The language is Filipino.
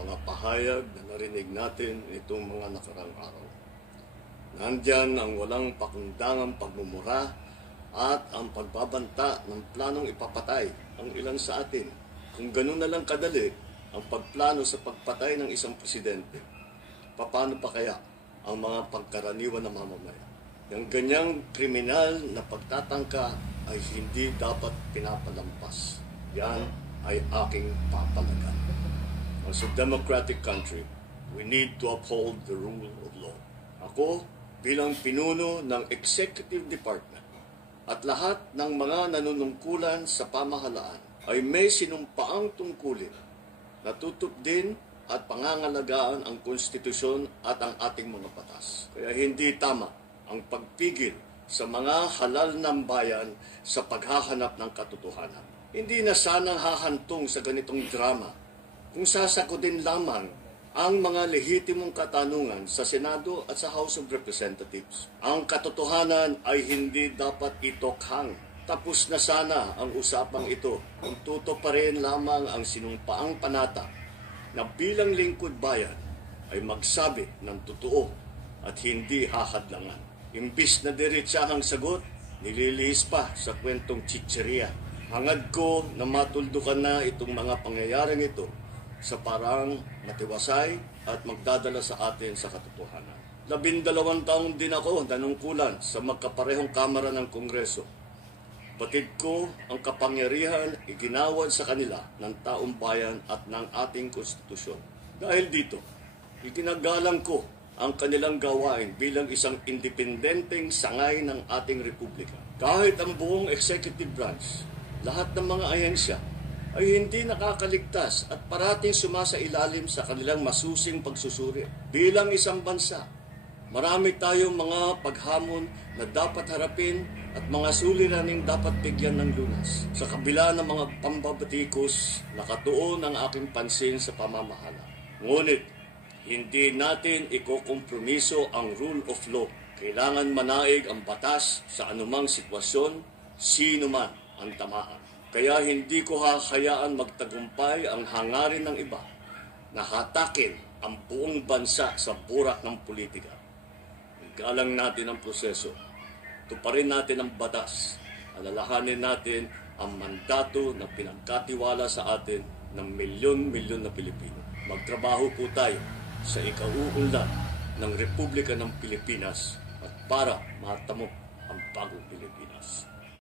mga pahayag na narinig natin itong mga nakarang araw. Nandyan ang walang pakundangang pagmumura at ang pagbabanta ng planong ipapatay ang ilan sa atin. Kung ganun na lang kadali ang pagplano sa pagpatay ng isang presidente, paano pa kaya ang mga pagkaraniwan na mamamayan? Yung ganyang kriminal na pagtatangka ay hindi dapat pinapalampas. Yan ay aking papalagan. As a democratic country, we need to uphold the rule of law. Ako, bilang pinuno ng Executive Department at lahat ng mga nanunungkulan sa pamahalaan ay may sinumpaang tungkulin na tutupdin at pangangalagaan ang konstitusyon at ang ating mga batas. Kaya hindi tama ang pagpigil sa mga halal ng bayan sa paghahanap ng katotohanan. Hindi na sana hahantong sa ganitong drama kung sasagutin lamang ang mga lehitimong katanungan sa Senado at sa House of Representatives. Ang katotohanan ay hindi dapat itokhang. Tapos na sana ang usapang ito kung tutuparin lamang ang sinumpaang panata na bilang lingkod bayan ay magsabi ng totoo at hindi hahadlangan. Imbis na diretsahang sagot, nililihis pa sa kwentong chicheria. Hangad ko na matuldukan na itong mga pangyayaring ito sa parang matiwasay at magdadala sa atin sa katotohanan. 12 taon din ako nanungkulan sa magkaparehong kamara ng Kongreso. Batid ko ang kapangyarihan iginawad sa kanila ng taong bayan at ng ating konstitusyon. Dahil dito, iginagalang ko ang kanilang gawain bilang isang independenteng sangay ng ating republika. Kahit ang buong executive branch, lahat ng mga ahensya, ay hindi nakakaligtas at parating sumasailalim sa kanilang masusing pagsusuri. Bilang isang bansa, marami tayong mga paghamon na dapat harapin at mga suliraning dapat bigyan ng lunas. Sa kabila ng mga pambabatikos, nakatuon ang aking pansin sa pamamahala. Ngunit, hindi natin ikokompromiso ang rule of law. Kailangan manaig ang batas sa anumang sitwasyon, sino man ang tamaan. Kaya hindi ko hahayaan magtagumpay ang hangarin ng iba na hatakin ang buong bansa sa burak ng politika. Igalang natin ang proseso. Tuparin natin ang batas. Alalahanin natin ang mandato na pinagkatiwala sa atin ng milyon-milyon na Pilipino. Magtrabaho po tayo sa ikauunlad ng Republika ng Pilipinas at para matamo ang bagong Pilipinas.